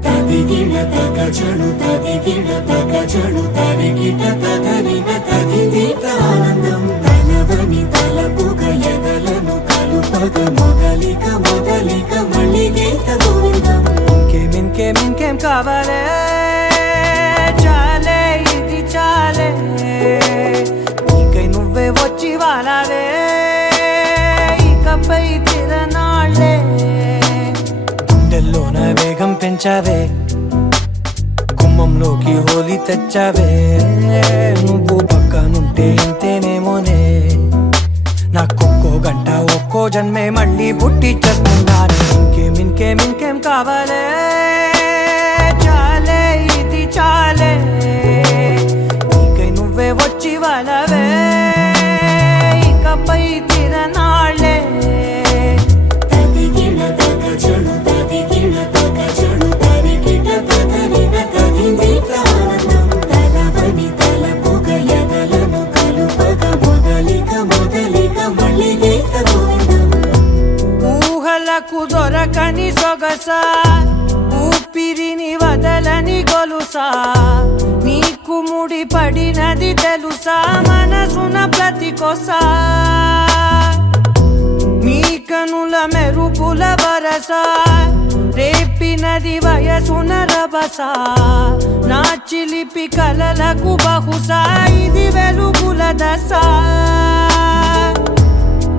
తదిగిడ తగజడు తదిగిడ తగజడు తరిగిట తగరిన తదిదీత ఆనందం తలవని తలపుగ ఎదలను కలుపగ మొదలిక మొదలిక మళ్ళీ గీత గోవిందం ఇంకేం కావాలే చాలే ఇది చాలే నీకై నువ్వే వచ్చి వాలావే ఇకపై తిరనాళ్ళే గుండెల్లోన వేగం పెంచావే గుమ్మంలోకి హోలీ తెచ్చావే నువ్వు పక్కనుంటే ఇంతేనేమోనే నాకొక్కో గంట ఒక్కో జన్మే మళ్ళీ పుట్టి చేస్తున్నాను ఇంకేం కావాలే చాలే ఇది చాలే నీకై నువ్వే వచ్చి వాళ్ళవే ఇకపై తిరనాళ్ళే తదిగిడ తగజడు తదిగిడ తగజడు తరిగిట తగరిన తదిదీత ఆనందం తలవని తలపుగ ఎదలను కలుపగ మొదలిక మొదలిక మళ్ళీ గీత గోవిందం ఊహలకు దొరకని సొగసా ఊపిరిని వదలని గొలుసా నీకు ముడి పడినది తెలుసా మనసున ప్రతి కొసా నీ కనుల మెరుపుల వరస రేపినది వయసున రభస నా చిలిపి కలలకు బహుశా ఇది వెలుగుల దశ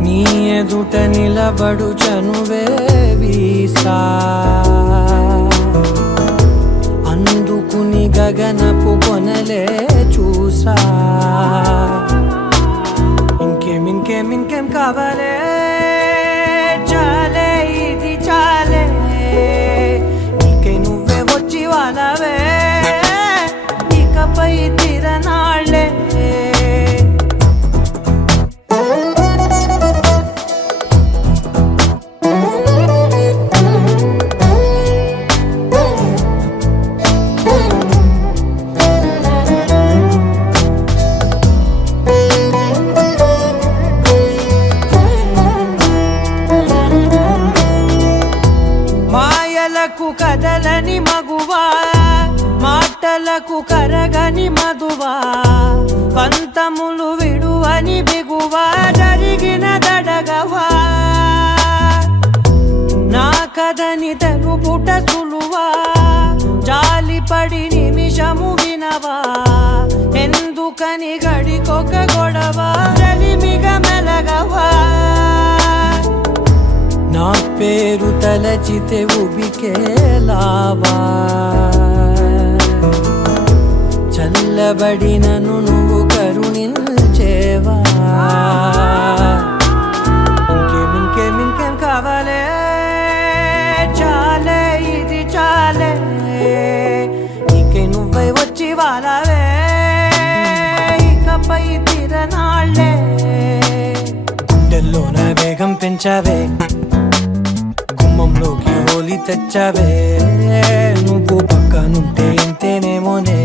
నీ ఎదుట నిలబడు చనువే వీసా అందుకుని గగనపు కొనలే చూసా ఇంకేం కావాలే చాలే ఇది చాలే నీకై నువ్వే వచ్చి వాళ్ళవే ఇకపై తిరనాళ్ళే మాయలకు కదలని మగువా మాటలకు కరగని మధువా పంతములు విడువని బిగువా జరిగిన దడగవా నా కథని తెలుపుట సులువా జాలిపడి నిమిషము వినవా ఎందుకని గడికొక గొడవ రలిమిగ మెలగవా నా పేరు తలచితే ఉబికేలావా చల్లబడినను నువ్వు కరుణించేవా ఇంకేం కావాలే చాలే ఇది చాలే నీకై నువ్వై వచ్చి వాళ్ళవే ఇకపై తిరనాళ్ళే గుండెల్లోన వేగం పెంచావే గుమ్మంలోకి హోలీ తెచ్చావే నువ్వు పక్కనుంటే ఇంతేనేమోనే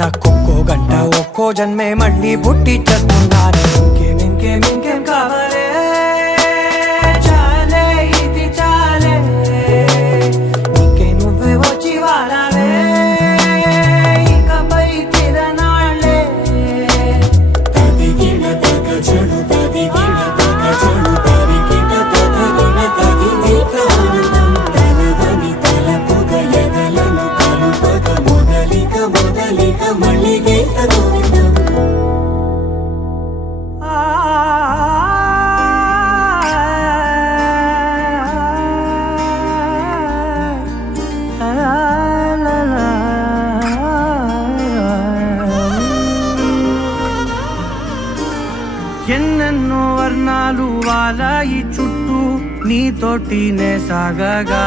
నాకొక్కో గంట ఒక్కో జన్మే మళ్ళీ పుట్టి చేస్తున్నాను ఇంకేం కావాలే చాలే ఇది చాలే నీకై నువ్వే వచ్చి వాళ్ళవే ఇకపై తిరనాళ్ళే తదిగిడ తగజడు తదిగిడ తగజడు తరిగిట తగరిన తదిదీత ఆనందం తలవని నీతోటినే సాగగా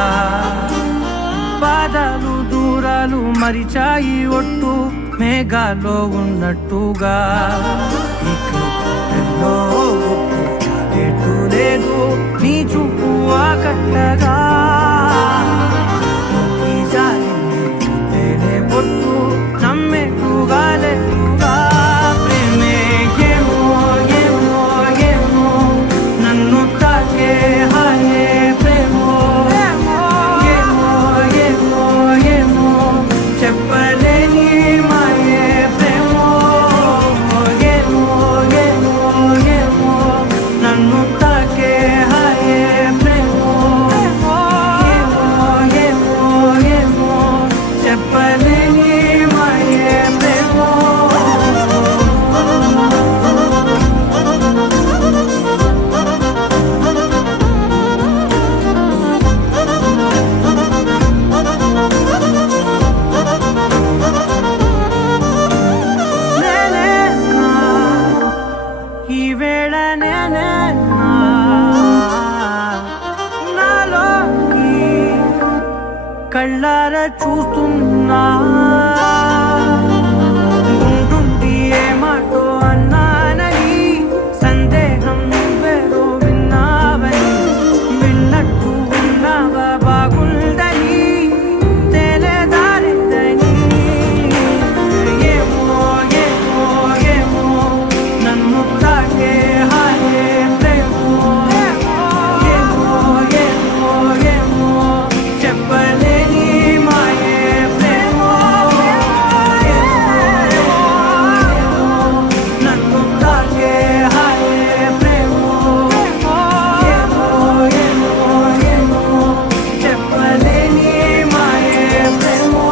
బాధలు దూరాలు మరిచాయి ఒట్టు మేఘాలో ఉన్నట్టుగా ఇక ఎన్నో ఎటు లేదు నీ చూపు ఆకట్టగా ఈ జాలిని చూస్తేనే బొట్టు నమ్మేట్టుగా లేటుగా ప్రేమే ఏమో ఏమో ఏమో నన్ను తాకే హాయే ప్రేమో ఏమో ఏమో ఏమో చెప్పలేని మాయే ప్రేమో ఏమో ఏమో ఏమో నన్ను తాకే హాయే ప్రేమో ఏమో ఏమో ఏమో చెప్పలేని మాయే ప్రేమో నేనేనా ఈ వేళ నేనేనా నాలోకి కళ్ళారా చూస్తున్నా ఉంటుండి ఏ మాటో అన్నానని సందేహం నువ్వేదో విన్నావని విన్నట్టు ఉన్నావా బాగుందని తెలియదారిందని ఏమో ఏమో ఏమో నన్ను తాకే హాయే ప్రేమో ఏమో ఏమో ఏమో చెప్పలేని మాయే ప్రేమో నన్ను తాకే హాయే ప్రేమో ఏమో ఏమో ఏమో చెప్పలేని మాయే ప్రేమో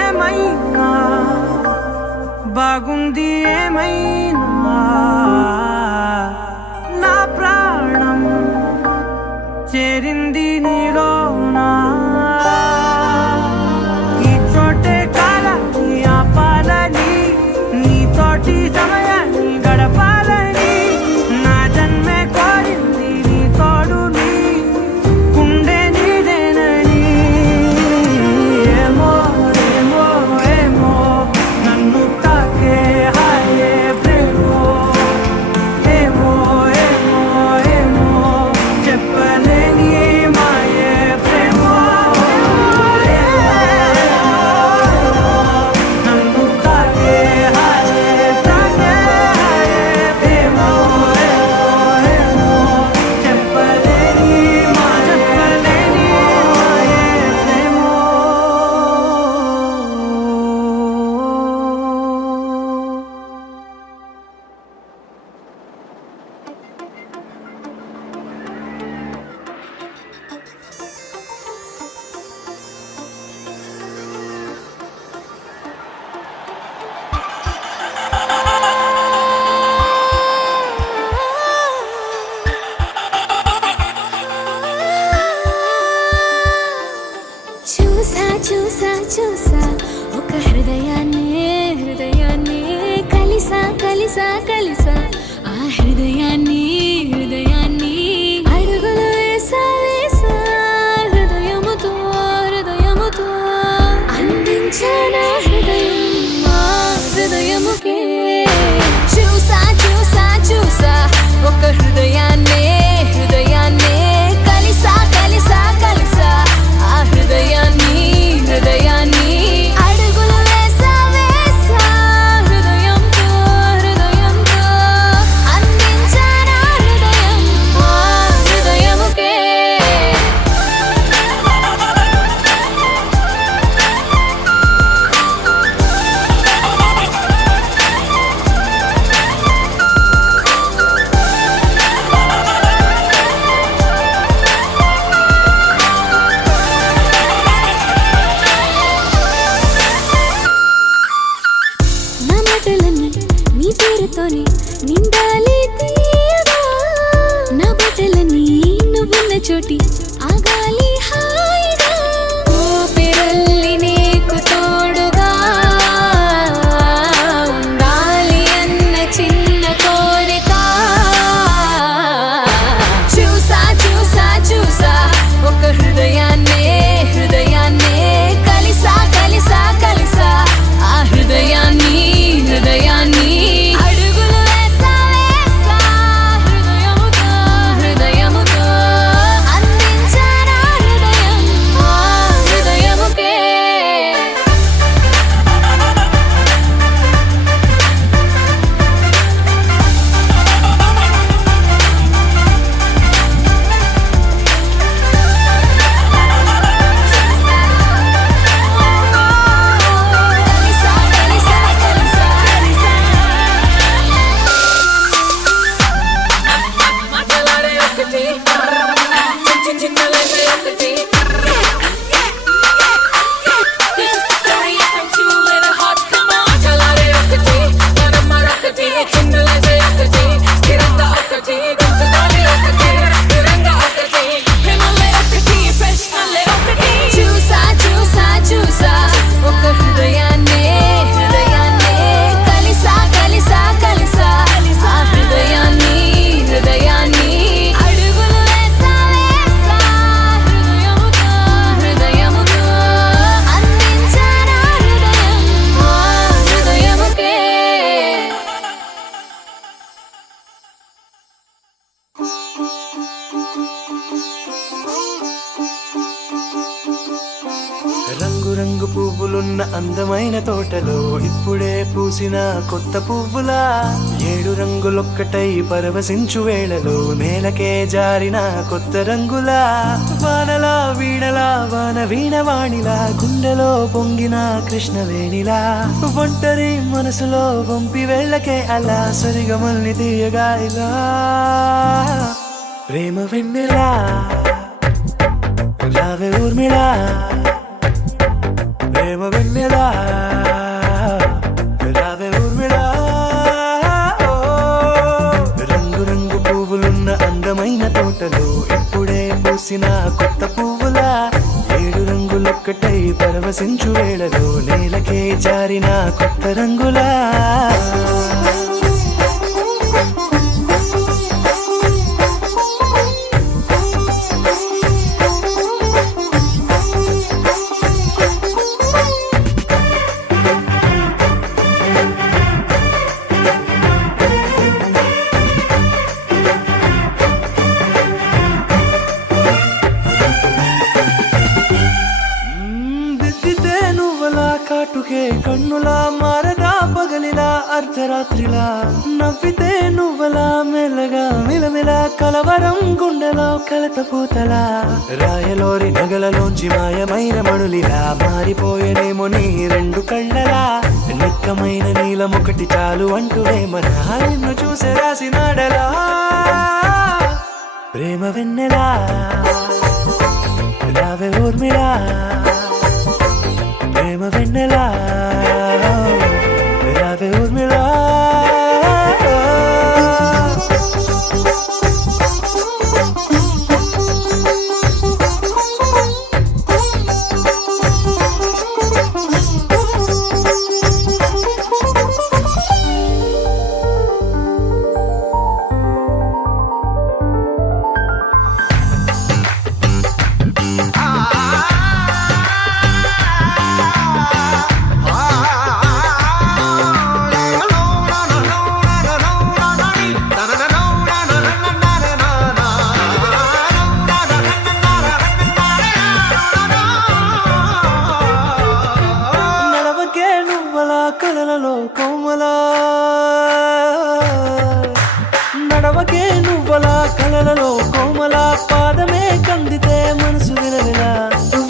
ఏమైనా బాగుంది ఏమైనా నా ప్రాణం చేరింది నీలోనా ఈ చోటే కాలాన్ని ఆపాలని నీతోటి సమయాన్ని గడపాలని నా జన్మే కోరింది నీ తోడుని గుండె నీదేనని ఏమో ఏమో ఏమో నన్ను తాకే హాయే ప్రేమో ఏమో ఏమో ఏమో చెప్పలేని మాయే ప్రేమో నన్ను తాకే హాయే ప్రేమో ఏమో చెప్పలేని మాయే ప్రేమో. చూసా చూసా చూసా ఒక హృదయాన్ని కలిసా కలిసా కలిసా ఆ హృదయాన్ని అడుగులు వేసా వేసా హృదయముతో అందించానా హృదయం మా హృదయముకే చూసా చూసా చూసా ఒక హృదయాన్ని కలిసా కలిసా కలిసా ఆ హృదయాన్ని అడుగులు వేసా వేసా హృదయంతో అందించానా రంగు పువ్వులున్న అందమైన తోటలో ఇప్పుడే పూసిన కొత్త పువ్వులా 7 రంగులొక్కటై పరవశించు వేళలో నేలకే జారిన కొత్త రంగులా వానలా వీణలా వాన వీణవాణిలా గుండెలో పొంగిన కృష్ణవేణిలా ఒంటరి మనసులో వంపి వెళ్ళకే అలా సరిగమల్ని తీయగా ఇలా ప్రేమ వెన్నెలా రావే ఊర్మిళా ప్రేమ వెన్నెలా రావే ఊర్మిళా రంగు రంగు పువ్వులున్న అందమైన తోటలో ఇప్పుడే పూసిన కొత్త పువ్వులా 7 రంగులొక్కటై పరవశించు వేళలో నేలకే జారిన కొత్త రంగులా దిద్దితే నువ్వలా కాటుకే కన్నులా మారదా పగలిలా అర్ధరాత్రిలా నవ్వితే నువ్వలా మెల్లగా మిలమిలా కలవరం గుండెలో కలతపోతలా రాయలోరి నగలలోంచి మాయమైన మణులిలా మారిపోయేనేమో నీ 2 కళ్ళలా నిక్కమైన నీలమొకటి చాలు అంటూ వేమన నిన్ను చూసే రాసినాడలా ప్రేమ వెన్నెలా రావే ఊర్మిళా ప్రేమ వెన్నెలా రావే ఊర్మిళా నడవకే నువ్వలా కలలలో కోమలా నడవకే నువ్వలా కలలలో కోమలా పాదమే కందితే మనసు విలవిలా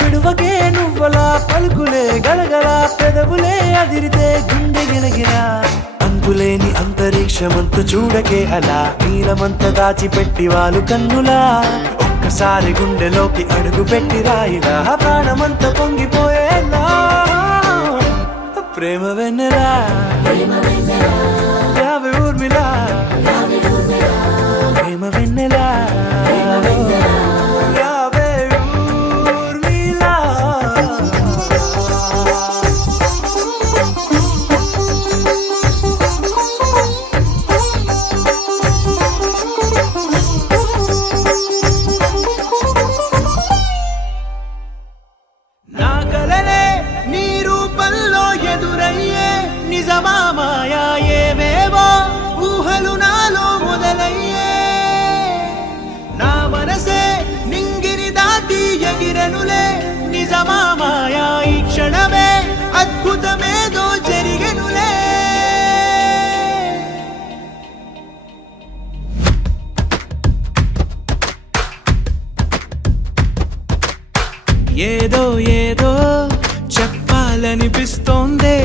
విడువకే నువ్వలా పలుకులే గలగల పెదవులే అదిరితే గుండె గిలగిలా అంతులేని అంతరిక్షమంతు చూడకే అలా నీలమంత దాచిపెట్టి వాళ్ళు కన్నులా ఒక్కసారి గుండెలోకి అడుగు పెట్టి రాయిలా ప్రాణమంత పొంగిపోయేలా ప్రేమ వెన్నెలా రావే ఊర్మిళా ప్రేమ వెన్నెలా రావే ఊర్మిళా నా కలలే నీ రూపంలో ఎదురయ్యే నిజమా మాయా ఏవేవో ఊహలు నాలో మొదలయ్యే నా మనసే నింగిని దాటి ఎగిరెనులే నిజమా మాయా ఈ క్షణమే అద్భుతమేదో జరిగెనులే ఏదో ఏదో చెప్పాలనిపిస్తోందే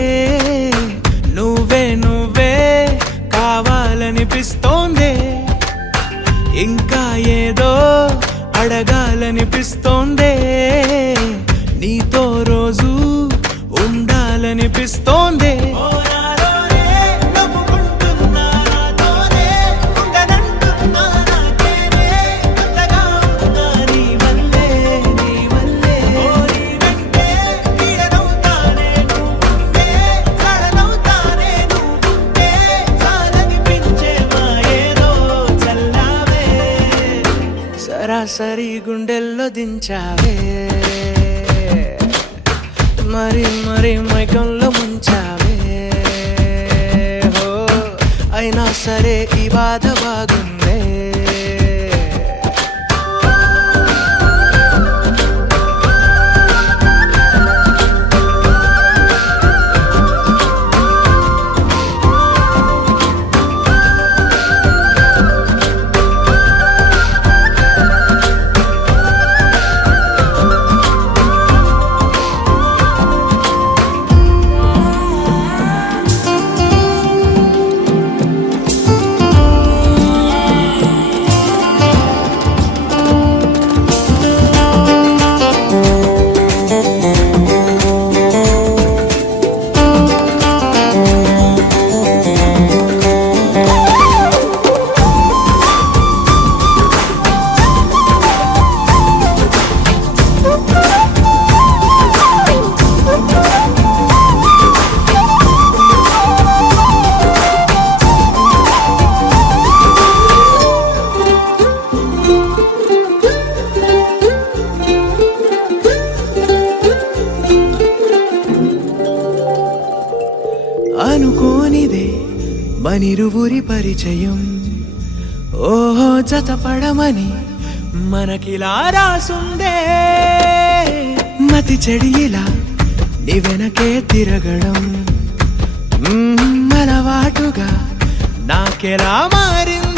నువ్వే నువ్వే కావాలనిపిస్తోందే ఇంకా ఏదో అడగాలనిపిస్తోందే నీతో రోజు ఉండాలనిపిస్తోందే సరాసరి గుండెల్లో దించావే మరి మరి మైకంలో ముంచావే హో అయినా సరే ఈ బాధ బాగుంది మనిరువురి పరిచయం ఓహో జతపడమని మనకిలా రాసుందే మతి చెడి ఇలా నీ వెనకే తిరగడం అలవాటుగా నాకెలా మారింది